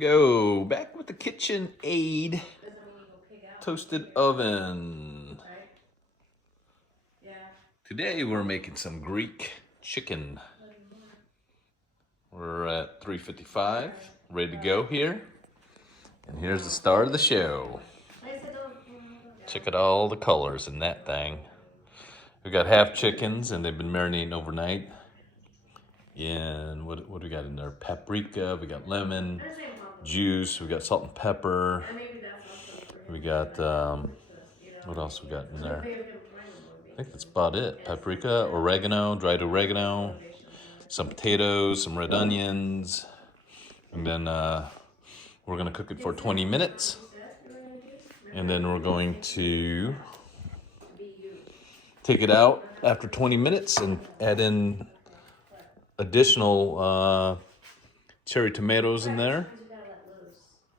go. Back with the Kitchenaid toasted oven. Today we're making some Greek chicken. We're at 3:55, ready to go here. And here's the start of the show. Check out all the colors in that thing. We got half chickens and they've been marinating overnight. And what do we got in there? Paprika, we got lemon, juice, we got salt and pepper. We got, what else we got in there? I think that's about it. Paprika, oregano, dried oregano, some potatoes, some red onions. And then we're gonna cook it for 20 minutes. And then we're going to take it out after 20 minutes and add in additional cherry tomatoes in there.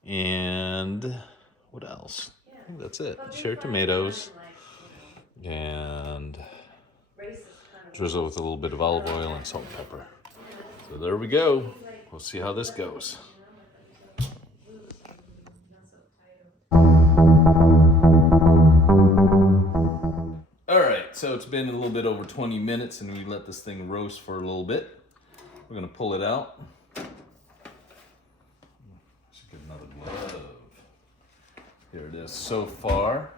And what else? I think that's it. Cherry tomatoes. And drizzle with a little bit of olive oil and salt and pepper. So there we go. We'll see how this goes. Alright, so it's been a little bit over 20 minutes and we let this thing roast for a little bit. We're going to pull it out. Should get another glove. Here it is so far.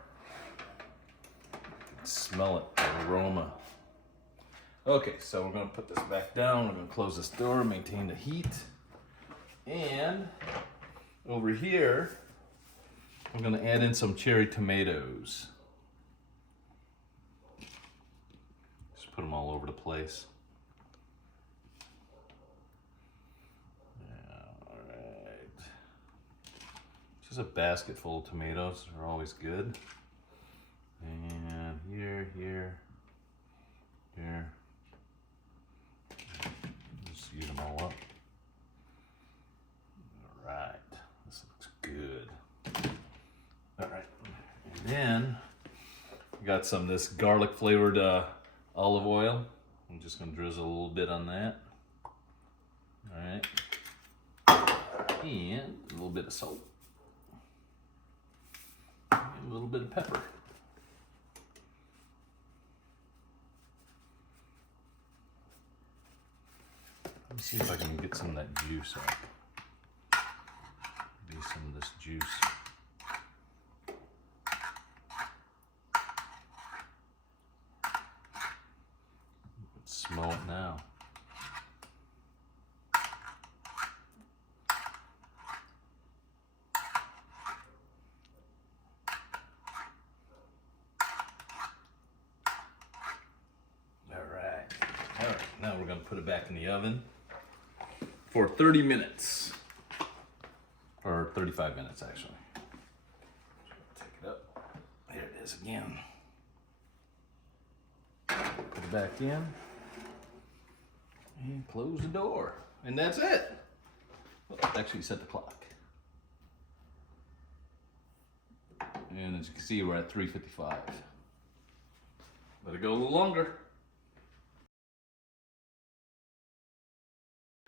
Smell it, the aroma. Okay, so we're going to put this back down. We're going to close this door, maintain the heat. And over here, I'm going to add in some cherry tomatoes. Just put them all over the place. Just a basket full of tomatoes are always good. And here. Just use them all up. All right, this looks good. All right, and then we got some of this garlic flavored olive oil. I'm just gonna drizzle a little bit on that. All right, and a little bit of salt. And a little bit of pepper. Let me see if I can get some of that juice up. Maybe some of this juice. You can smell it now. Now we're going to put it back in the oven for 30 minutes. Or 35 minutes, actually. Take it up. There it is again. Put it back in. And close the door. And that's it. Well, actually, set the clock. And as you can see, we're at 3:55. Let it go a little longer.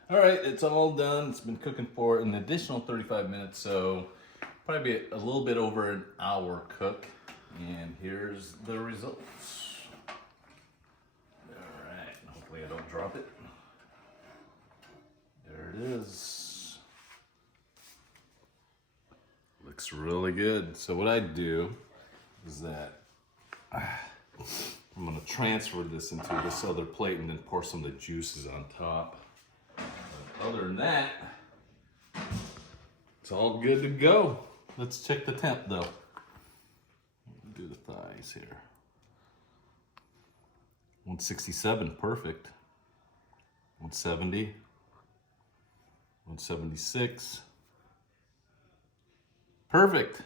All right, it's all done. It's been cooking for an additional 35 minutes, so probably a little bit over an hour cook. And here's the results. All right, hopefully I don't drop it. There it is. Looks really good. So what I do is that I'm gonna transfer this into this other plate and then pour some of the juices on top. Other than that, it's all good to go. Let's check the temp though. Do the thighs here. 167, perfect. 170. 176. Perfect.